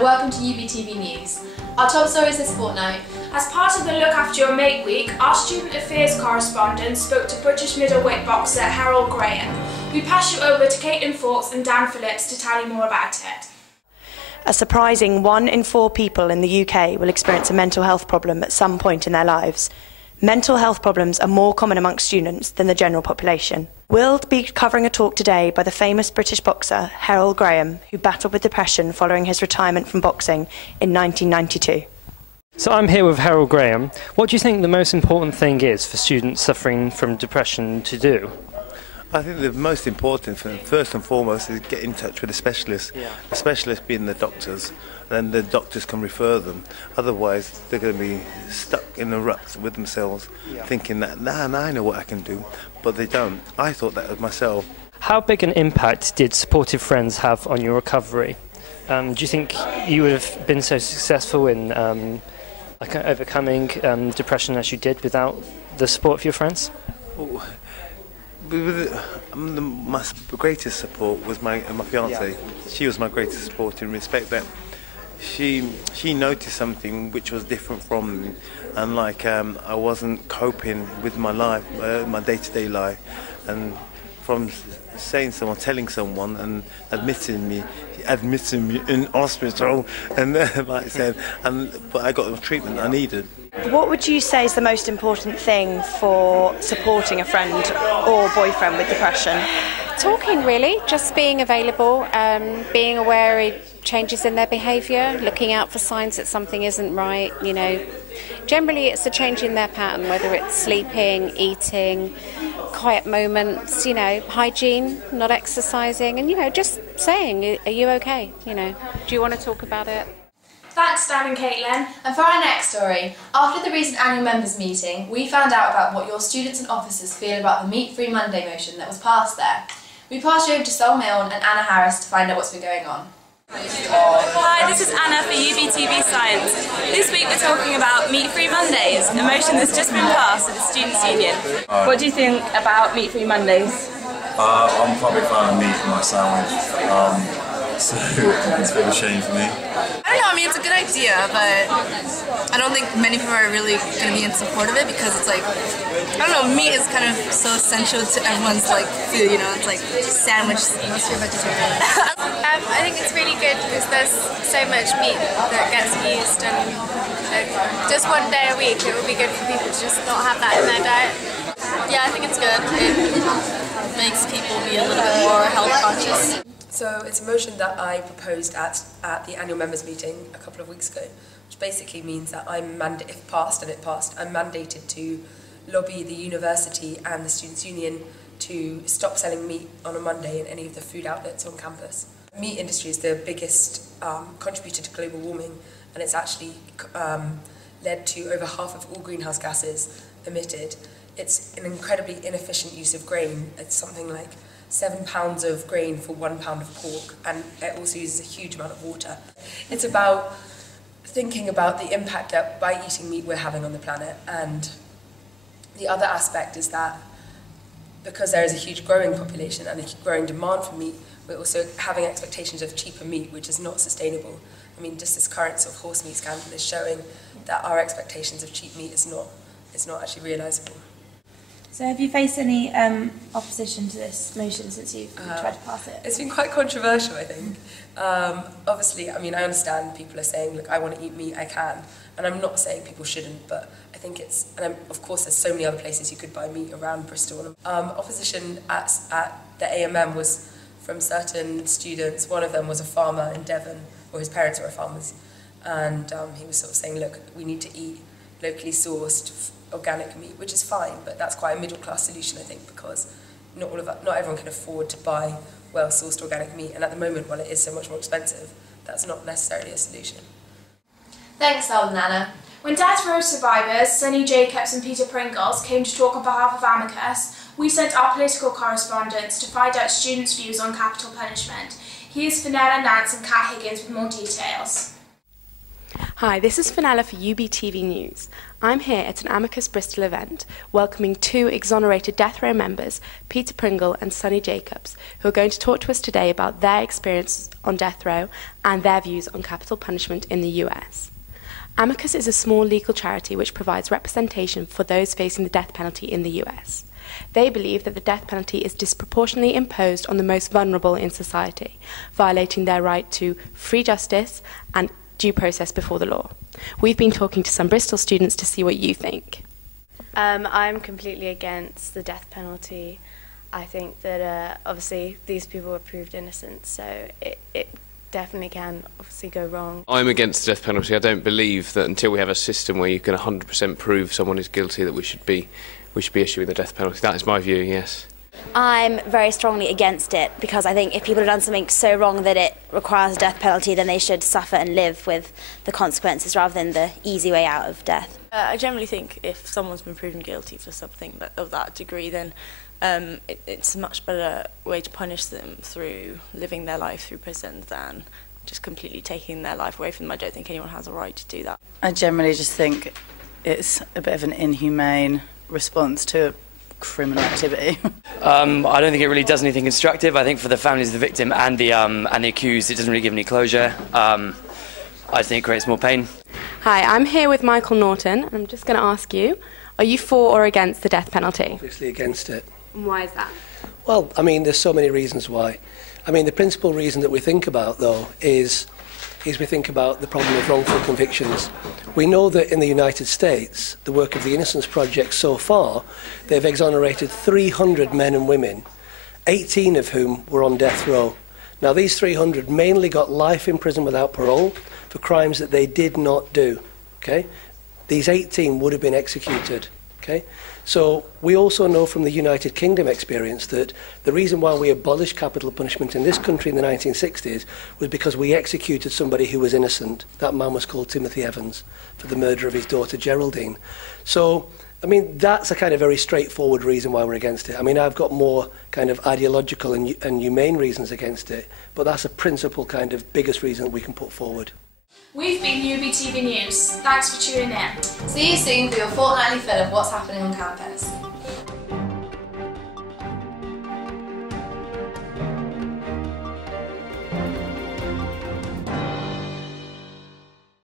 and welcome to UBTV News. Our top stories this fortnight. As part of the Look After Your Mate Week, our Student Affairs correspondent spoke to British middleweight boxer Harold Graham. We pass you over to Caitlin Fawkes and Dan Phillips to tell you more about it. A surprising 1 in 4 people in the UK will experience a mental health problem at some point in their lives. Mental health problems are more common amongst students than the general population. We'll be covering a talk today by the famous British boxer Harold Graham, who battled with depression following his retirement from boxing in 1992. So I'm here with Harold Graham. What do you think the most important thing is for students suffering from depression to do? I think the most important thing, first and foremost, is get in touch with a specialist. The specialist being the doctors, and the doctors can refer them. Otherwise, they're going to be stuck in a rut with themselves, thinking that, nah, I know what I can do, but they don't. I thought that of myself. How big an impact did supportive friends have on your recovery? Do you think you would have been so successful in overcoming depression as you did without the support of your friends? My greatest support was my fiancée. She was my greatest support in respect that she noticed something which was different from me, and I wasn't coping with my life, my day-to-day life, and from telling someone and admitting me in hospital, and like I said, but I got the treatment I needed. What would you say is the most important thing for supporting a friend or boyfriend with depression? Talking, really, just being available, being aware of changes in their behaviour, looking out for signs that something isn't right, you know. Generally it's a change in their pattern, whether it's sleeping, eating, quiet moments, you know, hygiene, not exercising, and, you know, just saying, are you okay, you know, do you want to talk about it? Thanks, Dan and Caitlin. And for our next story, after the recent annual members meeting, we found out about what your students and officers feel about the Meat Free Monday motion that was passed there. We passed you over to Sol Milne and Anna Harris to find out what's been going on. Hi, this is Anna for UBTV Science. This week we're talking about Meat Free Mondays, a motion that's just been passed at the Students' Union. What do you think about Meat Free Mondays? I'm a big fan of meat in my sandwich, so it's a bit of a shame for me. I don't know, I mean, it's a good idea, but I don't think many people are really going to be in support of it, because it's like, I don't know, meat is kind of so essential to everyone's food, you know, it's like sandwich unless you're vegetarian. I think it's really good because there's so much meat that gets used, and just one day a week it would be good for people to just not have that in their diet. Yeah, I think it's good. It makes people be a little bit more health conscious. So it's a motion that I proposed at the annual members meeting a couple of weeks ago, which basically means that if passed, and it passed, I'm mandated to lobby the university and the Students' Union to stop selling meat on a Monday in any of the food outlets on campus. The meat industry is the biggest contributor to global warming, and it's actually led to over half of all greenhouse gases emitted. It's an incredibly inefficient use of grain. It's something like 7 pounds of grain for 1 pound of pork, and it also uses a huge amount of water. It's about thinking about the impact that by eating meat we're having on the planet, and the other aspect is that because there is a huge growing population and a growing demand for meat, we're also having expectations of cheaper meat, which is not sustainable. I mean, just this current sort of horse meat scandal is showing that our expectations of cheap meat is not actually realisable. So have you faced any opposition to this motion since you've tried to pass it? It's been quite controversial, I think. Obviously, I mean, I understand people are saying, look, I want to eat meat, I can. And I'm not saying people shouldn't, but I think it's, and of course there's so many other places you could buy meat around Bristol. Opposition at the AMM was from certain students. One of them was a farmer in Devon, or his parents were farmers. And he was sort of saying, look, we need to eat locally sourced organic meat, which is fine, but that's quite a middle-class solution, I think, because not everyone can afford to buy well-sourced organic meat, and at the moment, while it is so much more expensive, that's not necessarily a solution. Thanks, Sol and Anna. When Death Row survivors, Sunny Jacobs and Peter Pringles, came to talk on behalf of Amicus, we sent our political correspondents to find out students' views on capital punishment. Here's Fenella Nance and Kat Higgins with more details. Hi, this is Fenella for UBTV News. I'm here at an Amicus Bristol event welcoming two exonerated death row members, Peter Pringle and Sonny Jacobs, who are going to talk to us today about their experience on death row and their views on capital punishment in the US. Amicus is a small legal charity which provides representation for those facing the death penalty in the US. They believe that the death penalty is disproportionately imposed on the most vulnerable in society, violating their right to free justice and due process before the law. We've been talking to some Bristol students to see what you think. I'm completely against the death penalty. I think that obviously these people were proved innocent, so it definitely can obviously go wrong. I'm against the death penalty. I don't believe that until we have a system where you can 100% prove someone is guilty that we should be issuing the death penalty. That is my view, yes. I'm very strongly against it because I think if people have done something so wrong that it requires a death penalty, then they should suffer and live with the consequences rather than the easy way out of death. I generally think if someone's been proven guilty for something of that degree, then it's a much better way to punish them through living their life through prison than just completely taking their life away from them. I don't think anyone has a right to do that. I generally just think it's a bit of an inhumane response to criminal activity. I don't think it really does anything constructive. I think for the families of the victim and the accused, it doesn't really give any closure. I think it creates more pain. Hi, I'm here with Michael Norton, and I'm just going to ask you, are you for or against the death penalty? Obviously against it. And why is that? Well, I mean, there's so many reasons why. I mean, the principal reason that we think about, though, is we think about the problem of wrongful convictions. We know that in the United States, the work of the Innocence Project so far, they've exonerated 300 men and women, 18 of whom were on death row. Now, these 300 mainly got life in prison without parole for crimes that they did not do, okay? These 18 would have been executed, okay? So we also know from the United Kingdom experience that the reason why we abolished capital punishment in this country in the 1960s was because we executed somebody who was innocent. That man was called Timothy Evans for the murder of his daughter Geraldine. So, I mean, that's a kind of very straightforward reason why we're against it. I mean, I've got more kind of ideological and humane reasons against it, but that's a principal kind of biggest reason that we can put forward. We've been UBTV News. Thanks for tuning in. See you soon for your fortnightly fill of what's happening on campus.